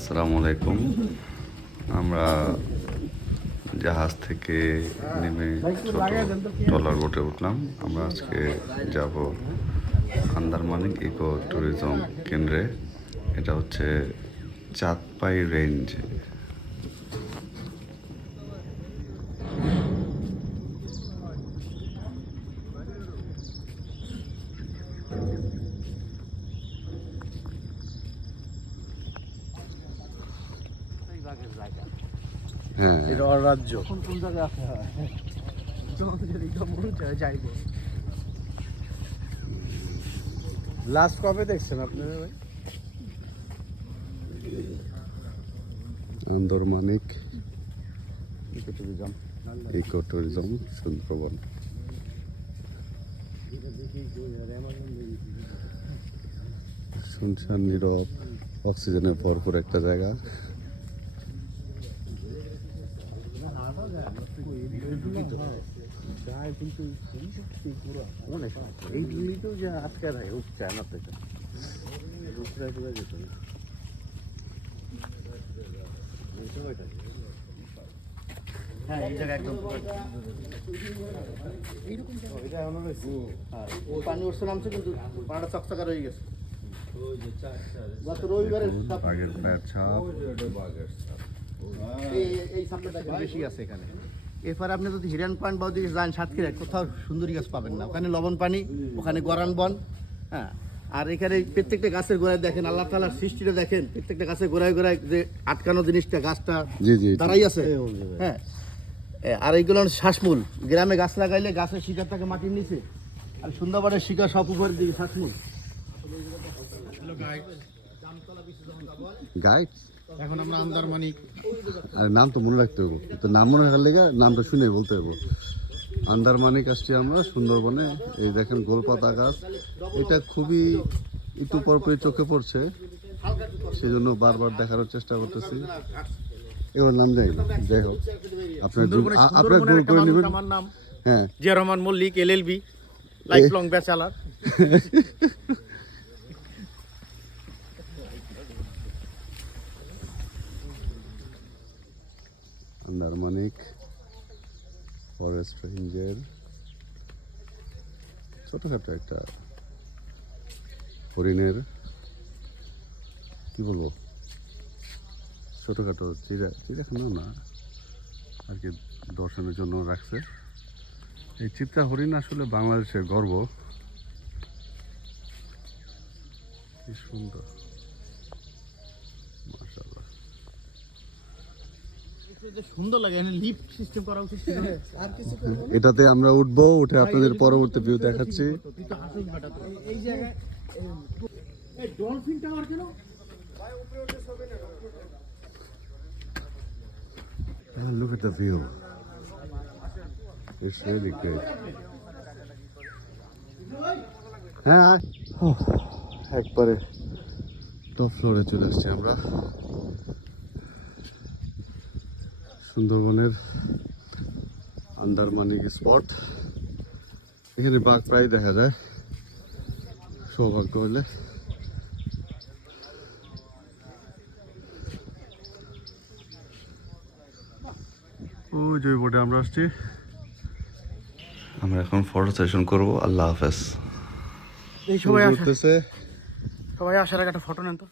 আসসালামু আলাইকুম। আমরা জাহাজ থেকে নেমে ছোট ট্রলার বোটে উঠলাম। আমরা আজকে যাব আন্দারমানিক ইকো ট্যুরিজম কেন্দ্রে। এটা হচ্ছে চাঁদপাই রেঞ্জ। হ্যাঁ, এটা রাজ্য কোন জায়গায় আছে যাইব। লাস্ট কবে দেখছেন আপনারা ভাই? Andharmanik eco tourism Sundarban. শুনশান নীরব, অক্সিজেনে ভরপুর একটা জায়গা। এইগুলিতেও যে আজকে উঠছে না থেকে হ্যাঁ, এই জায়গা একদম পানি উঠছে নামছে, কিন্তু পানিটা চকচকা রয়ে গেছে। গত রবিবারে আগের পায়ের ছাপ। এই সামনেটা বেশি আছে এখানে। এরপরে আপনি যদি হিরান পয়েন্ট বা ওদিকে যান সাতক্ষীরায়, কোথাও সুন্দরী গাছ পাবেন না। ওখানে লবণ পানি, ওখানে গরান বন। হ্যাঁ, আর এখানে প্রত্যেকটা গাছের গোড়ায় দেখেন আল্লাহ তাআলার সৃষ্টিটা দেখেন। প্রত্যেকটা গাছের গোড়ায় গোড়ায় যে আটকানো জিনিসটা, গাছটা দাঁড়াই আছে। হ্যাঁ, আর এইগুলো হচ্ছে শ্বাসমূল। গ্রামে গাছ লাগাইলে গাছের শিকড় থাকে মাটির নিচে, আর সুন্দরবনের শিকড় সব উপরের দিকে শ্বাসমূল। গাইড এখন আমরা আন্দারমানিক, আর নাম তো মনে রাখতে হবে, তো নাম মনে রাখার লেগে নামটা শুনে বলতে হবে। আন্দারমানিক আসছি আমরা সুন্দরবনে। এই দেখেন গোলপাতা গাছ, এটা খুবই একটু পরপরই চোখে পড়ছে, সেই জন্য বারবার দেখানোর চেষ্টা করতেছি। এগুলোর নাম যাই যাই হোক, আপনার গোল করে নেবেন। আমার নাম হ্যাঁ, Zia Rahman Mallick, LLB, life long bachelor. আন্দারমানিক ফরেস্ট রেঞ্জের ছোটখাটো একটা হরিণের, কি বলবো, ছোটখাটো চিড়িয়াখানা না আর কি, দর্শনের জন্য রাখছে। এই চিত্রা হরিণ আসলে বাংলাদেশের গর্ব। কি সুন্দর, মাশাআল্লাহ। সুন্দর লাগে, লিফট সিস্টেম করা উচিত ছিল। আর কিছু এটাতে আমরা উঠবো, উঠে আপনাদের পরবর্তী ভিউ দেখাচ্ছি। এই জায়গায় এই ডলফিন টাওয়ার কেন? Look at the view. It's really great. হ্যাঁ, একবারে টপ ফ্লোরে চলে আসছি আমরা। সুন্দরবনের আন্দারমানিক স্পট। এখানে বাঘ প্রায় দেখা যায় সৌভাগ্য হলে। ওই যে বোটে আমরা আসছি। আমরা এখন ফটো সেশন করবো। আল্লাহ হাফেজ। এই সবাই আসার আগে একটা ফটো নেন তো।